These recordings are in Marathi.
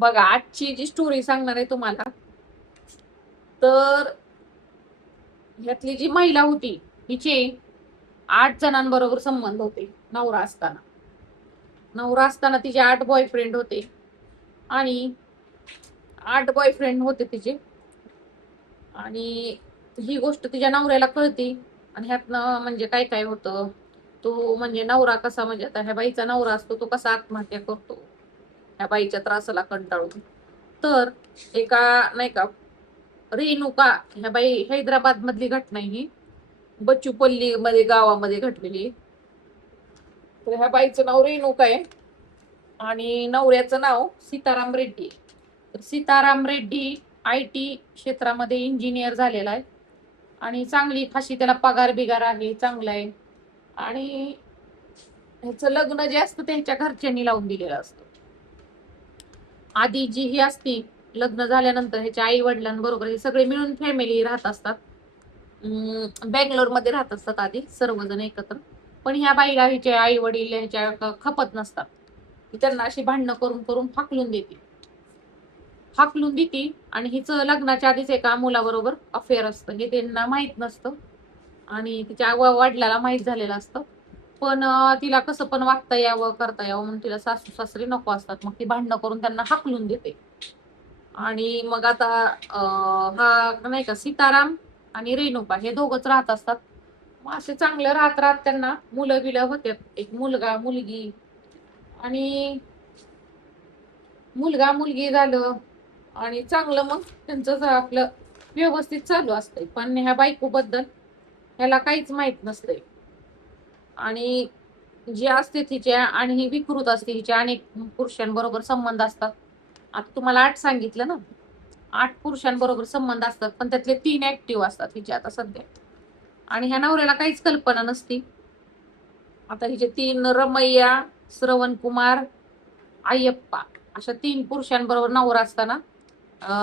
बघा आजची जी स्टोरी सांगणार आहे तुम्हाला, तर ह्यातली जी महिला होती हिचे 8 जणांबरोबर संबंध होते. नवरा असताना तिचे 8 बॉयफ्रेंड होते आणि 8 बॉयफ्रेंड होते तिचे. आणि ही गोष्ट तिच्या नवऱ्याला कळती. आणि ह्यातनं म्हणजे काय काय होतं, तो म्हणजे नवरा कसा, म्हणजे आता ह्या बाईचा नवरा असतो तो कसा आत्महत्या करतो ह्या बाईच्या त्रासाला कंटाळून. तर एका नाही का रेणुका, ह्या बाई हैदराबाद मधली घटना आहे ही, बच्चूपल्ली मध्ये गावामध्ये घडलेली. तर ह्या बाईचं नाव रेणुका आहे आणि नवऱ्याचं नाव सीताराम रेड्डी. तर सीताराम रेड्डी IT क्षेत्रामध्ये इंजिनियर झालेला आहे आणि चांगली खाशी त्याला पगार बिगार आहे, चांगला आहे. आणि ह्याचं लग्न जे असतं त्यांच्या घरच्यांनी लावून दिलेलं असतं. आधी जी ही असती, लग्न झाल्यानंतर ह्याच्या आई वडिलांबरोबर हे सगळे मिळून फॅमिली राहत असतात. मध्ये राहत असतात आधी सर्वजण एकत्र. पण ह्या बाईला हिचे आई वडील ह्याच्या खपत नसतात. ती त्यांना अशी भांडणं करून करून हाकलून देते आणि हिचं लग्नाच्या आधीच एका मुलाबरोबर अफेअर असतं हे त्यांना माहित नसतं आणि तिच्या वडिलाला माहित झालेलं असतं. पण तिला कसं पण वागता यावं करता यावं म्हणून तिला सासू सासरे नको असतात. मग ती भांडणं करून त्यांना हाकलून देते. आणि मग आता हा नाही का सीताराम आणि रेणुका हे दोघच राहत असतात. मग असे चांगलं राहत राहत त्यांना मुलं बिलं होते, एक मुलगा मुलगी. आणि मुलगा मुलगी झालं आणि चांगलं मग त्यांचं आपलं व्यवस्थित चालू असतंय. पण ह्या बायको बद्दल ह्याला काहीच माहित नसतंय. आणि जी असते तिच्या आणि ही विकृत असते, हिच्या अनेक पुरुषांबरोबर संबंध असतात. आता तुम्हाला 8 सांगितलं ना, 8 पुरुषांबरोबर संबंध असतात, पण त्यातले 3 ऍक्टिव्ह असतात हिचे आता सध्या. आणि ह्या नवऱ्याला काहीच कल्पना नसती. आता हिचे 3 रमैया, श्रवण कुमार, अय्यप्पा अशा 3 पुरुषांबरोबर नवरा असताना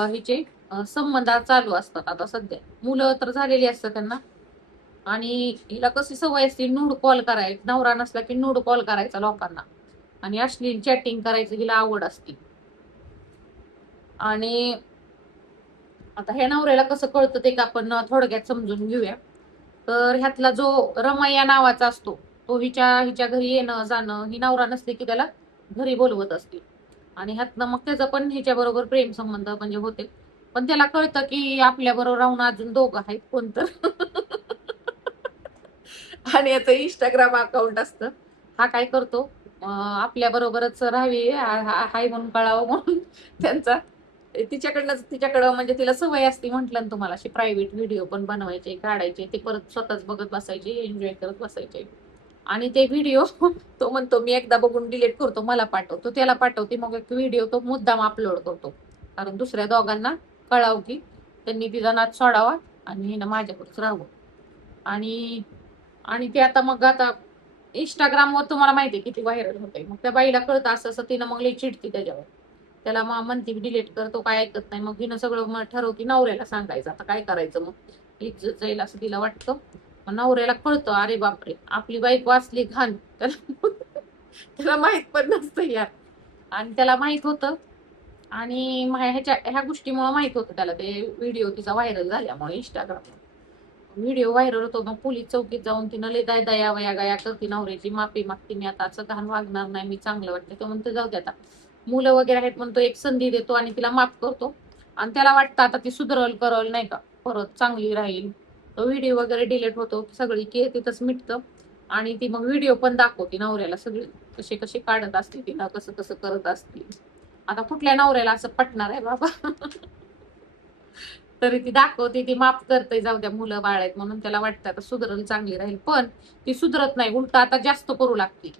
हिचे संबंध चालू असतात आता सध्या. मुलं तर झालेली असतात त्यांना. आणि हिला कशी सवय असते नूड कॉल करायची, नवरा नसला की नूड कॉल करायचा लोकांना आणि अश्लील चॅटिंग करायचं हिला आवड असते. आणि आता ह्या नवऱ्याला कसं कळतं ते का आपण थोडक्यात समजून घेऊया. तर ह्यातला जो रमैया नावाचा असतो तो हिच्या हिच्या घरी येणं जाणं, ही नवरा नसले की त्याला घरी बोलवत असते. आणि ह्यातनं मग त्याचं पण हिच्या बरोबर प्रेम संबंध म्हणजे होते. पण त्याला कळतं की आपल्या बरोबर राहून अजून दोघं आहेत कोणतं. आणि याचं इंस्टाग्राम अकाउंट असतं. हा काय करतो, आपल्या बरोबरच राहावी हाय म्हणून कळावं म्हणून त्यांचा तिच्याकडं म्हणजे तिला सवय असते म्हटलं ना तुम्हाला, अशी प्रायव्हेट व्हिडिओ पण बनवायचे काढायचे, ते परत स्वतःच बघत बसायचे, एन्जॉय करत बसायचे. आणि ते व्हिडिओ तो म्हणतो मी एकदा बघून डिलीट करतो, मला पाठवतो, त्याला पाठवते, मग एक व्हिडिओ तो मुद्दाम अपलोड करतो कारण दुसऱ्या दोघांना कळावं की त्यांनी तिचा नाद सोडावा आणि हिनं माझ्याकडेच राहावं. आणि आणि ते आता इंस्टाग्रामवर तुम्हाला माहिती आहे किती व्हायरल होतंय. मग त्या बाईला कळतं असं असं, तिनं मग लई चिडती त्याच्यावर. त्याला मग म्हणते डिलीट कर, तो काय ऐकत नाही. मग हिनं सगळं मग ठरवती नवऱ्याला सांगायचं. आता काय करायचं, मग इज्जत जाईल असं तिला वाटतं. मग नवऱ्याला कळतं अरे बापरे आपली बाईक वाचली घाण. त्याला त्याला माहित पण नसतं यार. आणि त्याला माहित होतं. आणि ह्या गोष्टीमुळे माहित होतं त्याला, ते व्हिडिओ तिचा व्हायरल झाल्यामुळे इंस्टाग्रामवर व्हिडिओ व्हायरल होतो. मग पोलीस चौकीत जाऊन तिनं लय दया वया गया करते, नवऱ्याची माफी मागते, मी आता असं घाण वागणार नाही, मी चांगलं वाटतं. तो म्हणतो जाऊ दे आता मुलं वगैरे आहेत म्हणतो, एक संधी देतो आणि तिला माफ करतो. आणि त्याला वाटतं आता ती सुधरल करल नाही का, परत चांगली राहील. तो व्हिडिओ वगैरे डिलीट होतो, सगळी की तिथंच मिटतं. आणि ती मग व्हिडिओ पण दाखवते नवऱ्याला, सगळी कसे कसे काढत असते तिला, कसं कसं करत असते. आता कुठल्या नवऱ्याला असं पटणार आहे बाबा. तरी ती दाखवते, ती माफ करते, जाऊ द्या मुलं बाळ आहेत म्हणून त्याला वाटतं आता सुधरल, चांगली राहील. पण ती सुधरत नाही, उलट आता जास्त करू लागते.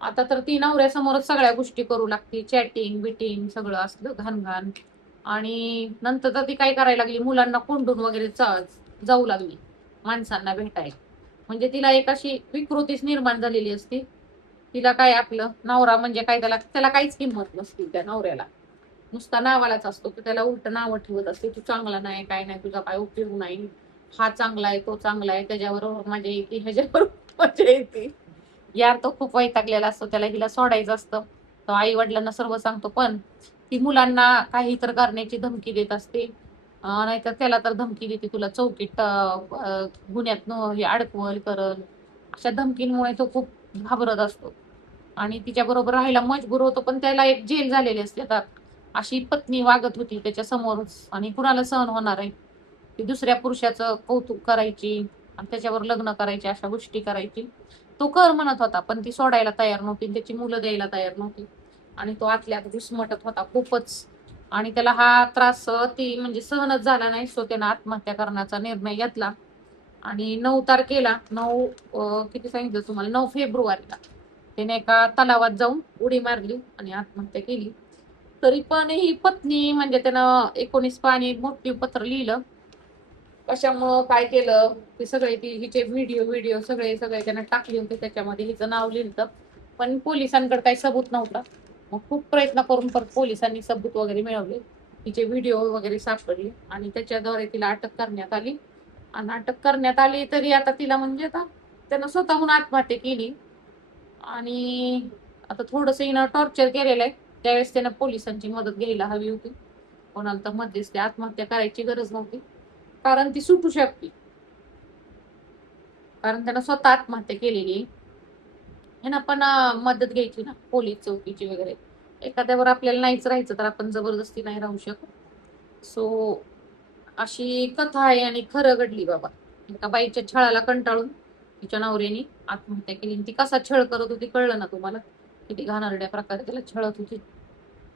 आता तर ती नवऱ्यासमोरच सगळ्या गोष्टी करू लागते, चॅटिंग बिटिंग सगळं असलं घाण घाण. आणि नंतर तर ती काय करायला लागली, मुलांना कोंडून वगैरे जाऊ लागली माणसांना भेटायला. म्हणजे तिला एक अशी विकृतीच निर्माण झालेली असती. तिला काय आपलं नवरा म्हणजे काय, त्याला त्याला काहीच किंमत नसती त्या नवऱ्याला. नुसता नावालाच असतो की त्याला उलट नावं ठेवत असते, तू चांगला नाही काय नाही, तुझा काय उपयोग नाही, हा चांगला आहे तो चांगला आहे, त्याच्याबरोबर मजा येते ह्याच्याबरोबर मजा येते. यार तो खूप वैतागलेला असतो, त्याला हिला सोडायचं असतं. तो आई वडिलांना सर्व सांगतो. पण ती मुलांना काही तर करण्याची धमकी देत असते. नाहीतर त्याला तर धमकी देते, तुला चौकीत गुन्ह्यात हे अडकवल करल. अशा धमकींमुळे तो खूप घाबरत असतो आणि तिच्या बरोबर राहायला मजबूर होतो, पण त्याला एक जेल झालेली असते. आता अशी पत्नी वागत होती त्याच्या समोरच आणि कुणाला सहन होणार आहे. ती दुसऱ्या पुरुषाचं कौतुक करायची आणि त्याच्यावर लग्न करायची, अशा गोष्टी करायची. तो कर म्हणत होता, पण ती सोडायला तयार नव्हती, त्याची मुलं द्यायला तयार नव्हती आणि तो आतल्या आत घुसमटत होता खूपच. आणि त्याला हा त्रास ती म्हणजे सहनच झाला नाही, सो त्यानं आत्महत्या करण्याचा निर्णय घेतला. आणि 9 तारखेला 9 किती सांगितलं तुम्हाला, 9 फेब्रुवारीला त्याने एका तलावात जाऊन उडी मारली आणि आत्महत्या केली. तरी पण ही पत्नी म्हणजे त्यानं 19 पानी मृत्यूपत्र लिहिलं. कशामुळं काय केलं ते सगळे, ती हिचे व्हिडिओ व्हिडिओ सगळे सगळे त्यानं टाकले होते, त्याच्यामध्ये हिचं नाव लिहिलं. पण पोलिसांकडे काही सबूत नव्हता. मग खूप प्रयत्न करून परत पोलिसांनी सबूत वगैरे मिळवले. तिचे व्हिडिओ वगैरे सापडले आणि त्याच्याद्वारे तिला अटक करण्यात आली. आणि अटक करण्यात आली तरी आता तिला म्हणजे आता त्यानं स्वतःहून आत्महत्या केली. आणि आता थोडंसं हिनं टॉर्चर केलेलं आहे. त्यावेळेस त्यानं पोलिसांची मदत घ्यायला हवी होती. कोणाला तर मध्यस्थी, आत्महत्या करायची गरज नव्हती, कारण ती सुटू शकते, कारण त्यानं स्वतः आत्महत्या केलेली आहे. ह्यानं पण मदत घ्यायची ना, पोलीस चौकीची वगैरे. एखाद्यावर आपल्याला नाहीच राहायचं तर आपण जबरदस्ती नाही राहू शकत. सो अशी कथा आहे आणि खरं घडली बाबा. एका बाईच्या छळाला कंटाळून तिच्या नवऱ्याने आत्महत्या केली. ती कसा छळ करत होती कळलं ना तुम्हाला, किती घाणेरड्या प्रकारे त्याला छळत होती.